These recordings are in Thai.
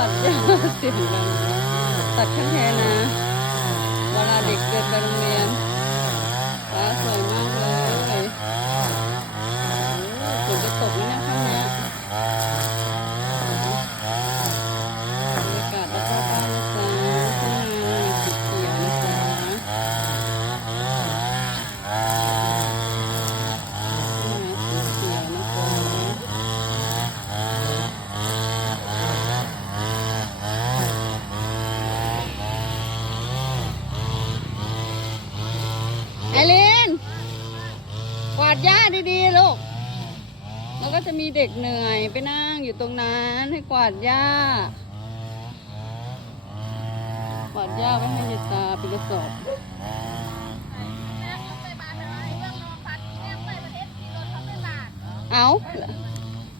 ตัดหญ้าเสียงดังตัดขั้นแทนนะ เวลาเด็กเดินไปโรงเรียนฟ้าสวยมากเลยโอ้ฝนจะตกแล้วเนี่ยข้างหน้าบรรยากาศรอบๆบ้านนะจ๊ะทุ่งนาสีเขียวนะจ๊ะทุ่งนาสีเขียวนะจ๊ะ ไอริน กวาดหญ้าดีๆลูกแล้วก็จะมีเด็กเหนื่อยไปนั่งอยู่ตรงนั้นให้กวาดหญ้ากวาดหญ้าไว้ให้ยายตาเป็นกระสอบเอา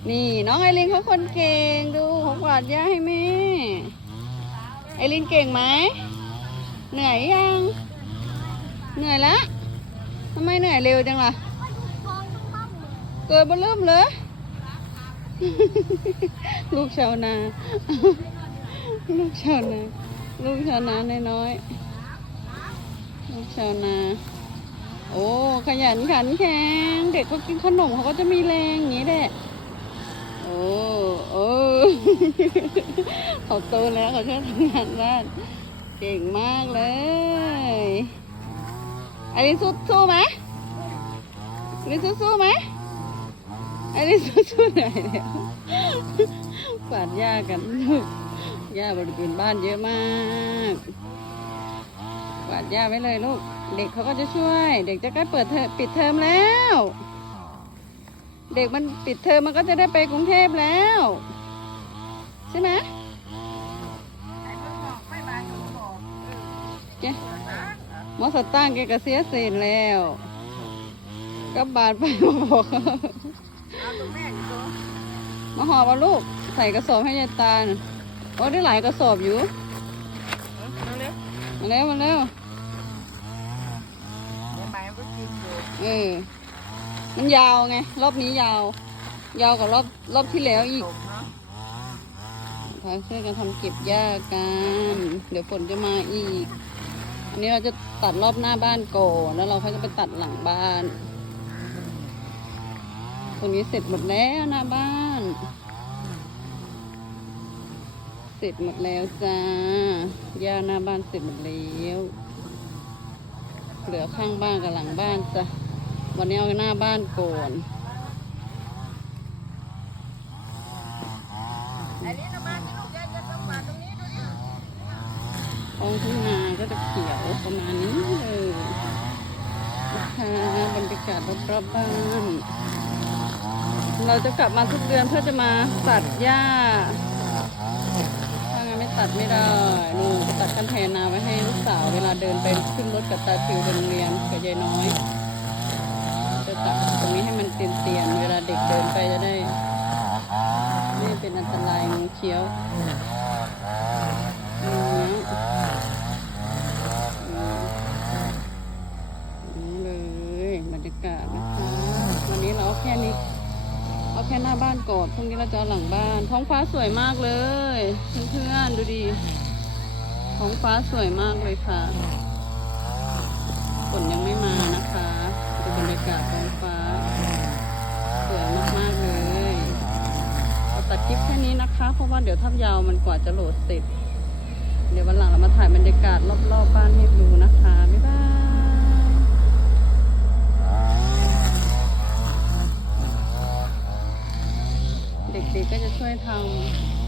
นี่น้องไอรินเขาคนเก่งดูเขากวาดหญ้าให้แม่ ไอรินเก่งไหม เหนื่อยยัง เหนื่อยละทำไมเหนื่อยเร็วจังล่ะ เกิดมาเริ่มเลย ลูกชาวนา ลูกชาวนา ลูกชาวนาน้อยๆ ลูกชาวนา โอ้ ขยันขันแข็ง เด็กเขากินขนมเขาก็จะมีแรงอย่างนี้แหละ โอ้โอ้เขาโตแล้วเขาชอบทำงานบ้านเก่งมากเลยอรินสู้สู้ไหมอรินสู้สู้ไหม อรินสู้สู้หน่อยเดี๋ยวกวาดหญ้ากันลูกหญ้าบริเวณบ้านเยอะมากกวาดหญ้าไว้เลยลูก เด็กเขาก็จะช่วย เด็กจะใกล้เปิดเทอมปิดเทอมแล้ว เด็กมันปิดเทอมมันก็จะได้ไปกรุงเทพแล้ว ใช่ไหมเจ๊หมอสตั้งแกก็เสียเซนแล้วกลับบานไปมาบอก มาหอบเอาลูก ใส่กระสอบให้ยายตาลโอ้ได้หลายกระสอบอยู่ มาเร็วมาเร็วเออมันยาวไง รอบนี้ยาว ยาวกว่ารอบรอบที่แล้วอีกพาช่วยกันทำเก็บหญ้ากัน เดี๋ยวฝนจะมาอีก อันนี้เราจะตัดรอบหน้าบ้านก่อนแล้วเราค่อยจะไปตัดหลังบ้าน ตรงนี้เสร็จหมดแล้วหน้าบ้าน เสร็จหมดแล้วจ้าหญ้าหน้าบ้านเสร็จหมดแล้วเหลือข้างบ้านกับหลังบ้านจ้ะวันนี้เอาหน้าบ้านก่อนท้องทุ่งนาก็จะเขียวประมาณนี้เลยนะคะบรรยากาศรอบๆบ้าน เราจะกลับมาทุกเดือนเพื่อจะมาตัดหญ้าถ้างั้นไม่ตัดไม่ได้ลูกตัดกันแทนนาไว้ให้ลูกสาวเวลาเดินไปขึ้นรถกับตาติวโรงเรียนกับยายน้อย จะตัดตรงนี้ให้มันเตียนๆเวลาเด็กเดินไปจะได้ไม่เป็นอันตรายงูเขียวเลยบรรยากาศนะคะ วันนี้เราแค่นี้ ค่หน้าบ้านก่อนพรุ่งนี้เราจะเอาหลังบ้าน ท้องฟ้าสวยมากเลยเพื่อนๆดูดิท้องฟ้าสวยมากเลยค่ะฝนยังไม่มานะคะดูบรรยากาศท้องฟ้า สวยมากๆเลยเอาตัดคลิปแค่นี้นะคะ เพราะว่าเดี๋ยวทับยาวมันกว่าจะโหลดเสร็จ เดี๋ยววันหลังเรามาถ่ายบรรยากาศรอบๆบ้านให้ดูนะคะบ๊ายบาย เด็กๆก็จะช่วยทำ